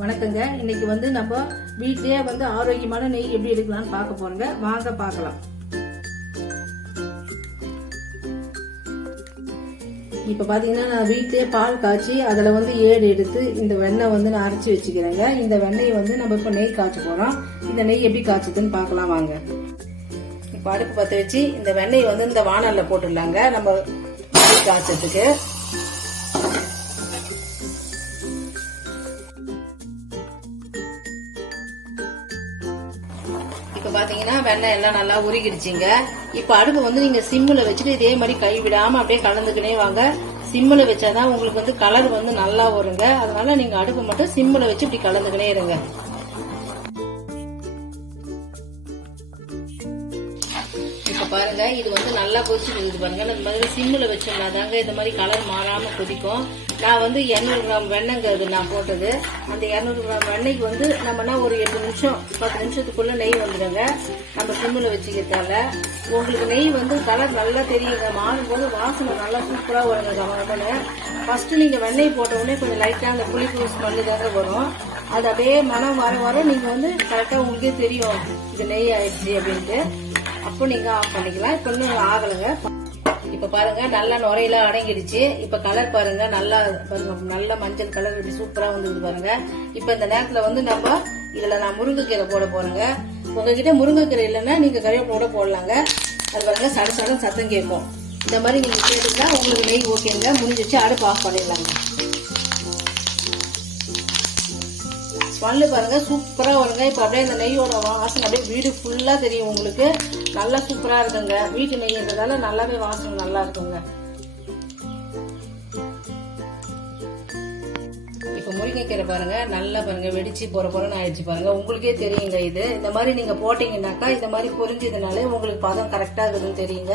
வணக்கங்க. இன்னைக்கு நம்ம வீட்லயே ஆரோக்கியமான நெய் எப்படி எடுக்கலாம்னு பார்க்க போறோங்க. வாங்க பார்க்கலாம். இப்ப பாத்தீங்கன்னா நான் வீட்லயே பால் காய்ச்சி அதுல ஏடு எடுத்து இந்த வெண்ணெய் நான் அரைச்சி வச்சுக்கிறேங்க. இந்த வெண்ணெய் நம்ம இப்ப நெய் காய்ச்ச போறோம். இந்த நெய் எப்படி காய்ச்சதுன்னு பார்க்கலாம் வாங்க. இப்ப அடுப்பு பத்த வச்சு இந்த வெண்ணெய் இந்த வானல்ல போட்டுடலாங்க. நம்ம நெய் காய்ச்சதுக்கு இப்ப பாத்தீங்கன்னா வெண்ணெய் எல்லாம் நல்லா உருகிடுச்சுங்க. இப்ப அடுப்பு நீங்க சிம்முல வச்சுட்டு இதே மாதிரி கை விடாம அப்படியே கலந்துக்கினே வாங்க. சிம்முல வச்சாதான் உங்களுக்கு கலர் நல்லா வருங்க. அதனால நீங்க அடுப்பு மட்டும் சிம்முல வச்சு இப்படி கலந்துக்கினே இருங்க. இப்ப பாருங்க இது நல்லா கொதிச்சுட்டு பாருங்க. இந்த மாதிரி சிம்முல வச்சோம்னா தாங்க இந்த மாதிரி கலர் மாறாம கொதிக்கும். நான் 200 கிராம் வெண்ணெய்ங்க நான் போட்டது. அந்த 200 கிராம் வெண்ணெய்க்கு நம்மனா ஒரு 8 நிமிஷம் 10 நிமிஷத்துக்குள்ள நெய் வந்துடுங்க. நம்ம சிம்முல வச்சுக்கிறதால உங்களுக்கு நெய் கலர் நல்லா தெரியுங்க. மாறும் போது வாசனை நல்லா சூப்பரா வருங்க. கவனம்னு ஃபர்ஸ்ட் நீங்க வெண்ணெய் போட்ட உடனே கொஞ்சம் லைட்டா அந்த புளிப்பு ஸ்மெல்லு தாங்க வரும். அது அப்படியே மனம் வர வர நீங்க கரெக்டா உங்களுக்கே தெரியும் இது நெய் ஆயிடுச்சு அப்படின்ட்டு. அப்போ நீங்க ஆஃப் பண்ணிக்கலாம். இப்ப இன்னும் ஆகலைங்க. இப்ப பாருங்க நல்லா நுரையில அடங்கிடுச்சு. இப்ப கலர் பாருங்க நல்லா நல்ல மஞ்சள் கலர் இப்படி சூப்பரா வந்துருக்கு பாருங்க. இப்ப இந்த நேரத்துல நம்ம இதுல நான் முருங்கைக்கீரை போட போறேங்க. உங்ககிட்ட முருங்கைக்கீரை இல்லைன்னா நீங்க கறிவேப்பிலை போடலாங்க. அது பாருங்க சட சடம் சத்தம் கேட்கும். இந்த மாதிரி நீங்க கேட்டுட்டா உங்களுக்கு நெய் ஓகேங்க. முடிஞ்சிச்சு. அடுப்பு ஆஃப் பண்ணிடலாங்க. ஸ்மெல்லு பாருங்க சூப்பரா வருங்க. இப்ப அப்படியே இந்த நெய்யோட வாசனை அப்படியே வீடு ஃபுல்லா தெரியும் உங்களுக்கு. நல்லா சூப்பரா இருக்குங்க. வீட்டு நெய்ன்றதால நல்லாவே வாசனை நல்லா இருக்குங்க. இப்ப முருங்கைக்கீரை பாருங்க நல்லா பாருங்க வெடிச்சு போறன்னு ஆயிடுச்சு பாருங்க. உங்களுக்கே தெரியுங்க. இது இந்த மாதிரி நீங்க போட்டீங்கன்னாக்கா இந்த மாதிரி பொரிஞ்சதுனாலே உங்களுக்கு பதம் கரெக்டா இருக்குதுன்னு தெரியுங்க.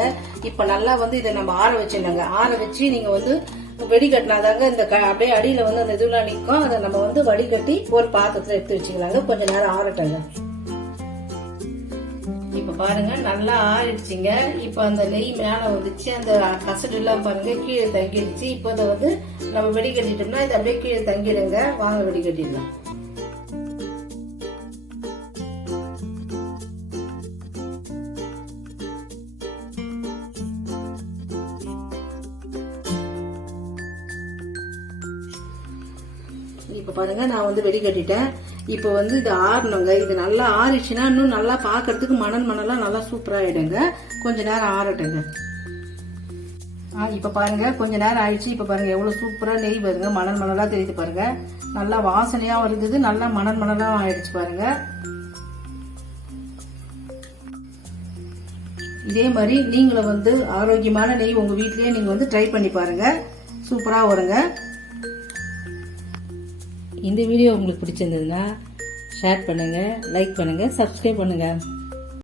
இப்ப நல்லா இதை நம்ம ஆற வச்சிடலாங்க. ஆற வச்சு நீங்க வெடிகட்டினாதாங்க இந்த அப்படியே அடியில அந்த இதுலாம் நிற்கும். அதை நம்ம வடிகட்டி ஒரு பாத்திரத்துல எடுத்து வச்சுக்கலாங்க. கொஞ்ச நேரம் ஆறட்டங்க. இப்ப பாருங்க நல்லா ஆறிடுச்சுங்க. இப்ப அந்த நெய் மேல வந்துச்சு. அந்த கசடு எல்லாம் பாருங்க கீழே தங்கிடுச்சு. இப்ப அதை நம்ம வெடிகட்டிட்டோம்னா இது அப்படியே கீழே தங்கிடுங்க. வாங்க வெடிகட்டிடலாம். இப்ப பாருங்க நான் வெடிகட்டிட்டேன். இப்ப இது ஆறணுங்க. இது நல்லா ஆறிச்சுன்னா இன்னும் நல்லா பாக்குறதுக்கு மணலா நல்லா சூப்பரா ஆயிடுங்க. கொஞ்ச நேரம் ஆறட்டுங்க. இப்ப பாருங்க கொஞ்ச நேரம் ஆயிடுச்சு. இப்ப பாருங்க எவ்வளவு சூப்பரா நெய் வருங்க. மணலா தெரியுது பாருங்க. நல்லா வாசனையா வருது. நல்லா மணலா ஆயிடுச்சு பாருங்க. இதே மாதிரி நீங்களும் ஆரோக்கியமான நெய் உங்க வீட்லயே நீங்க ட்ரை பண்ணி பாருங்க. சூப்பரா வருங்க. இந்த வீடியோ உங்களுக்கு பிடிச்சிருந்ததுன்னா ஷேர் பண்ணுங்க, லைக் பண்ணுங்க, சப்ஸ்கிரைப் பண்ணுங்க.